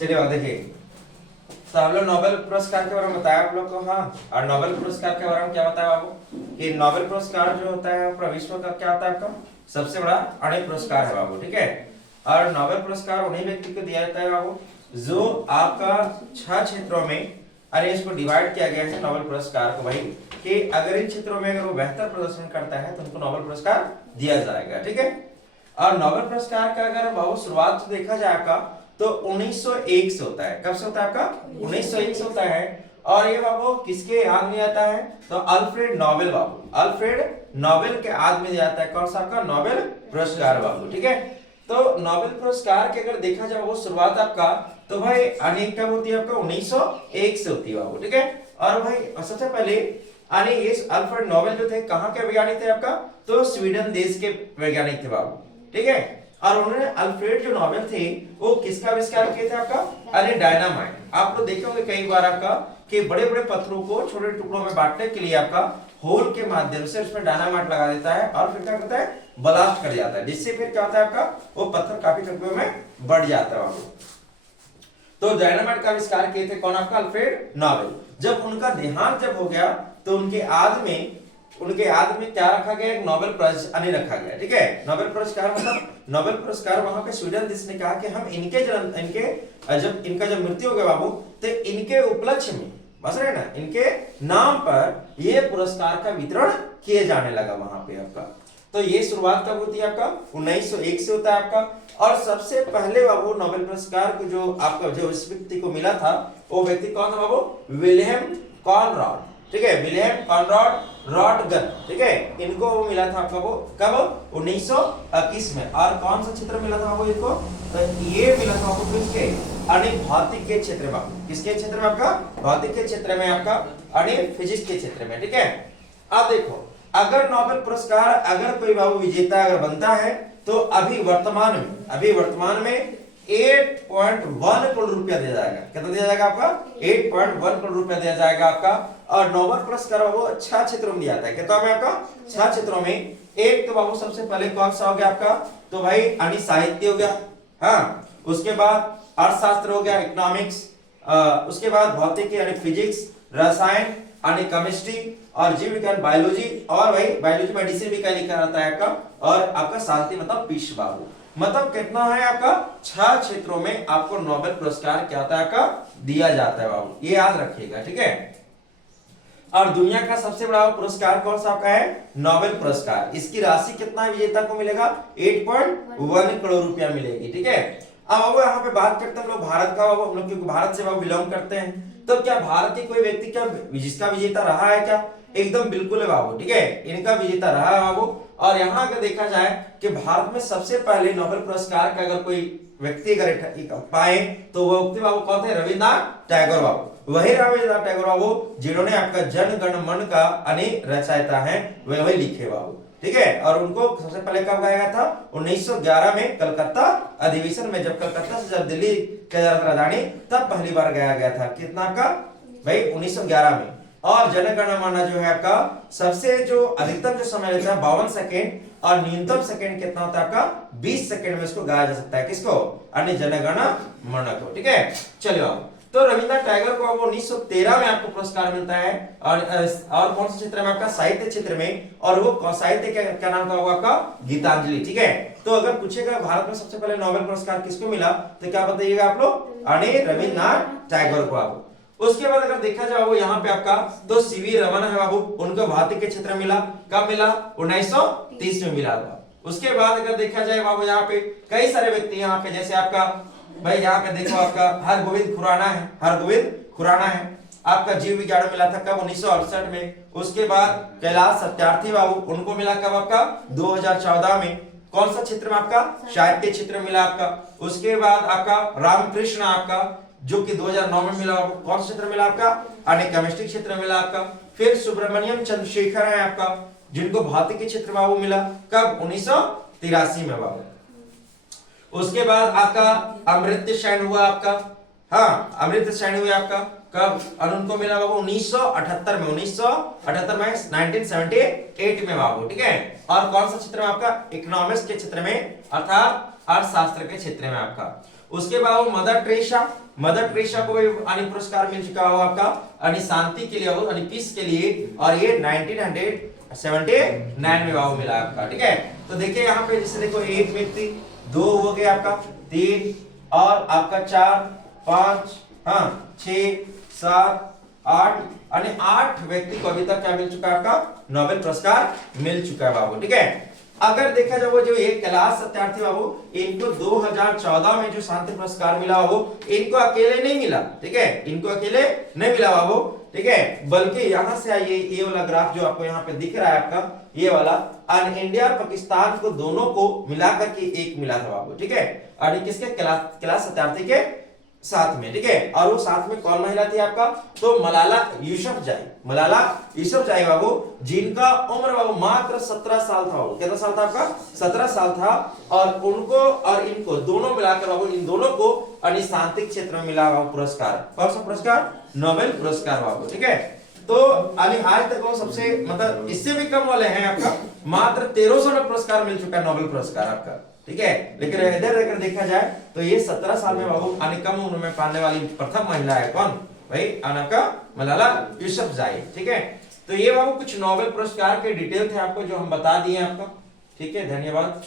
चलिए और देखिए, तो हम लोग नोबेल पुरस्कार के बारे में बताया आप लोग को। हाँ, और नोबेल पुरस्कार के बारे में क्या बताया बाबू कि नोबेल पुरस्कार जो होता है पूरा विश्व का क्या होता है आपका सबसे बड़ा अणु पुरस्कार है बाबू। ठीक है, और नोबेल पुरस्कार उन्हीं व्यक्ति को दिया जाता है बाबू जो आपका 6 क्षेत्रों में, अरे इसको डिवाइड किया गया है नोबेल पुरस्कार को भाई कि अगर इन क्षेत्रों में अगर वो बेहतर प्रदर्शन करता है तो उनको नोबेल पुरस्कार दिया जाएगा। ठीक है, और नोबेल पुरस्कार का अगर बाबू शुरुआत देखा जाए आपका तो 1901 से होता है। कब से होता है आपका? 1901 से होता है। और ये बाबू किसके याद में आता है? तो अल्फ्रेड नोबेल बाबू, अल्फ्रेड नोबेल के याद में जाता है। कौन सा आपका? नोबेल पुरस्कार बाबू। ठीक है, तो नोबेल पुरस्कार के अगर देखा जाए वो शुरुआत आपका तो भाई अनेक कब होती है आपका 1901 से होती है बाबू। ठीक है, और भाई सबसे पहले अने ये अल्फ्रेड नोबेल जो थे कहाँ के वैज्ञानिक थे आपका? तो स्वीडन देश के वैज्ञानिक थे बाबू। ठीक है, और उन्होंने अल्फ्रेड जो नोबेल थे वो किसका आविष्कार किए थे आपका? अरे डायनामाइट। आप लोग देखे होंगे कई बार आपका कि बड़े बड़े पत्थरों को छोटे टुकड़ों में बांटने के लिए आपका होल के माध्यम से उसमें डायनामाइट लगा देता है और फिर क्या करता है? ब्लास्ट कर जाता है, जिससे फिर क्या होता है आपका वो पत्थर काफी टुकड़ों में बढ़ जाता है बाबू। तो डायनामाइट का आविष्कार किए थे कौन? आपका अल्फ्रेड नोबेल। जब उनका देहांत जब हो गया तो उनके याद में क्या रखा गया? एक नोबेल प्राइज अने रखा गया। ठीक है, नोबेल पुरस्कार मतलब नोबेल पुरस्कार वहां पे स्वीडन देश ने कहा कि हम जब इनका जब मृत्यु हो गया बाबू तो इनके उपलक्ष्य में, बस रहे ना, इनके नाम पर ये पुरस्कार का वितरण किए जाने लगा वहां पे आपका। तो ये शुरुआत कब होती है आपका? 1901 से होता है आपका। और सबसे पहले बाबू नोबेल पुरस्कार को जो इस व्यक्ति को मिला था वो व्यक्ति कौन था बाबू? William Conrad. ठीक है, विलियम कॉनराड रॉटगन। ठीक है, इनको वो मिला था आपका वो कब? 1921 में। और कौन सा क्षेत्र मिला था वो इनको? तो ये मिला था आपको किसके? अणु भौतिक के क्षेत्र में। किसके क्षेत्र में आपका? भौतिक के क्षेत्र में आपका, अणु फिजिक्स के क्षेत्र में। ठीक है, अब देखो अगर नोबेल पुरस्कार अगर कोई बाबू विजेता अगर बनता है तो अभी वर्तमान में 8.1 करोड़ रुपया दिया जाएगा। कितना दिया जाएगा आपका? 8.1 करोड़ रुपया दिया जाएगा आपका। और नोबेल पुरस्कार वो 6 क्षेत्रों में दिया जाता है। कितना में आपका? 6 क्षेत्रों में। एक तो बाबू सबसे पहले कौन सा हो गया आपका? तो भाई अणु साहित्य हो गया। हाँ, उसके बाद अर्थशास्त्र हो गया, इकोनॉमिक्स। उसके बाद भौतिकी यानी फिजिक्स, रसायन यानी केमिस्ट्री और जीव विज्ञान बायोलॉजी, और भाई बायोलॉजी मेडिसिन भी क्या लिखा रहता है आपका, और आपका साहित्य मतलब पीस बाबू। मतलब कितना है आपका? 6 क्षेत्रों में आपको नोबेल पुरस्कार क्या होता है आपका? दिया जाता है बाबू, ये याद रखिएगा। ठीक है, और दुनिया का सबसे बड़ा पुरस्कार कौन सा आपका है? नोबेल पुरस्कार। इसकी राशि कितना विजेता को मिलेगा? 8.1 करोड़ रुपया मिलेगी। ठीक है, अब यहाँ पे बात करते हैं हम लोग भारत का बाबू। हम लोग क्योंकि भारत से बाबू बिलोंग करते हैं तो क्या भारत के कोई व्यक्ति क्या जिसका विजेता रहा है क्या? एकदम बिल्कुल है बाबू। ठीक है, इनका विजेता रहा है बाबू। और यहाँ अगर देखा जाए कि भारत में सबसे पहले नोबेल पुरस्कार का अगर कोई व्यक्ति अगर पाए तो वो व्यक्ति बाबू कौन थे? रविन्द्रनाथ टैगोर बाबू। वही रविन्द्रनाथ टैगोर बाबू जिन्होंने आपका जन गण मन का अनेक रचयिता है वही लिखे बाबू। ठीक है, और उनको सबसे पहले कब गाया गया था? 1911 में कलकत्ता अधिवेशन में, जब कलकत्ता से जब दिल्ली के राजधानी तब पहली बार गाया गया था। कितना का भाई? 1911 में। और जन गण मन जो है आपका सबसे जो अधिकतम जो समय लेता है 52 सेकेंड, और न्यूनतम सेकेंड कितना होता है आपका? 20 सेकेंड में इसको गाया जा सकता है। किसको? अन्य जन गण मन को। ठीक है, चलिए अब तो रविन्द्रनाथ टैगोर को 1913 में आपको पुरस्कार मिलता है। और कौन से क्षेत्र में आपका? साहित्य क्षेत्र में। और वो साहित्य क्या नाम था होगा आपका? गीतांजलि। ठीक है, तो अगर पूछेगा भारत में सबसे पहले नोबेल पुरस्कार किसको मिला तो क्या बताइएगा आप लोग? रविन्द्रनाथ टैगोर को बाबू। उसके बाद अगर देखा जाए वो यहाँ पे आपका तो सीवी रमन है बाबू, उनको भौतिक के क्षेत्र मिला। कब मिला? 1930 में मिला था। उसके बाद अगर देखा जाए बाबू यहाँ पे कई सारे व्यक्ति यहाँ पे, जैसे आपका भाई यहाँ पे देखो आपका हरगोविंद खुराना है आपका जीव विज्ञान मिला था। कब? 1968 में। उसके बाद कैलाश सत्यार्थी बाबू, उनको मिला कब आपका? 2014 में। कौन सा क्षेत्र में आपका? साहित्य क्षेत्र में मिला आपका। उसके बाद आपका रामकृष्ण आपका जो कि 2009 में मिला। कौन सा क्षेत्र मिला आपका? केमिस्ट्री क्षेत्र में मिला आपका। फिर सुब्रमण्यम चंद्रशेखर है आपका जिनको भौतिकी क्षेत्र में मिला। कब? 1983 में बाबू। उसके बाद आपका अमर्त्य सेन हुआ आपका। हाँ, अमर्त्य सेन हुआ आपका कब? और उनको मिला बाबू 1978 में। 1978 में बाबू। ठीक है, और कौन सा क्षेत्र में आपका? इकोनॉमिक्स के क्षेत्र में, अर्थात अर्थशास्त्र के क्षेत्र में आपका। उसके बाद वो मदर टेरेसा को भी यानी पुरस्कार मिल चुका हो आपका यानी शांति के लिए यानी पीस के लिए, और ये 1979 में बाबू मिला आपका। ठीक है, तो देखिए यहाँ पे जैसे देखो 1 व्यक्ति, 2 हो गया आपका, 3 और आपका 4 5 हाँ 6 7 8 यानी 8 व्यक्ति को अभी तक क्या मिल चुका है आपका नोबेल पुरस्कार मिल चुका है बाबू। ठीक है, अगर देखा जाए वो जो एक कैलाश सत्यार्थी बाबू, इनको 2014 में जो शांति पुरस्कार मिला बाबू, इनको अकेले नहीं मिला। ठीक है, इनको अकेले नहीं मिला बाबू। ठीक है, बल्कि यहां से आइए, ये वाला ग्राफ जो आपको यहाँ पे दिख रहा है आपका, ये वाला और इंडिया और पाकिस्तान को दोनों को मिलाकर के एक मिला था बाबू। ठीक है, और ये किसके कैलाश सत्यार्थी के साथ में। ठीक है, और वो साथ में कौन महिला थी आपका, तो मलाला यूसुफजई बाबू, जिनका उम्र बाबू मात्र 17 साल था। कितना साल था आपका, 17 साल था, और उनको और इनको दोनों मिलाकर बाबू, इन दोनों को यानी शांति क्षेत्र में मिला बाबू पुरस्कार। कौन सा पुरस्कार, नोबेल पुरस्कार बाबू। ठीक है, तो आज तक वो सबसे मतलब इससे भी कम वाले हैं आपका, मात्र 1300 में पुरस्कार मिल चुका है नोबेल पुरस्कार आपका। ठीक है, लेकिन इधर अगर देखा जाए तो ये 17 साल में बाबू यानी कम उम्र में पाने वाली प्रथम महिला है। कौन भाई, आपका मलाला यूसुफजई। ठीक है, तो ये बाबू कुछ नोबेल पुरस्कार के डिटेल थे आपको जो हम बता दिए आपका। ठीक है, धन्यवाद।